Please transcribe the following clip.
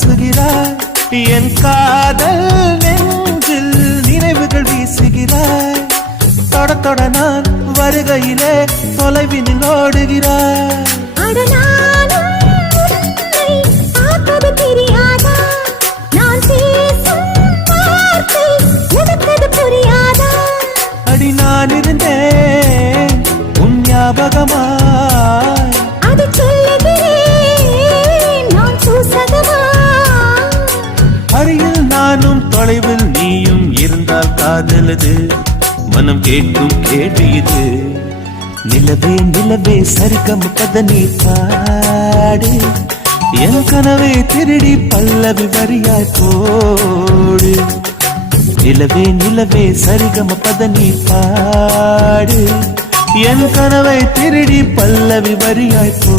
பூசுகிறாய் என் காதல் நெஞ்சில் நினைவுகள் வீசுகிறாய் தொட தொட நான் வருகையிலே தொலைவினில் ஓடுகிறாய் அடி நான் இருந்தேன் உன் ஞாபகமாய் அருகில் நானும் தொலைவில் நீயும் இருந்தால் காதலது மனம் கேட்கும் கேள்வி இது நிலவே நிலவே சரிகம பதனி பாடு என் கனவை திருடி பல்லவி வரியாய் போடு நிலவே நிலவே சரிகம பதனி பாடு என் கனவை திருடி பல்லவி வரியாய் போ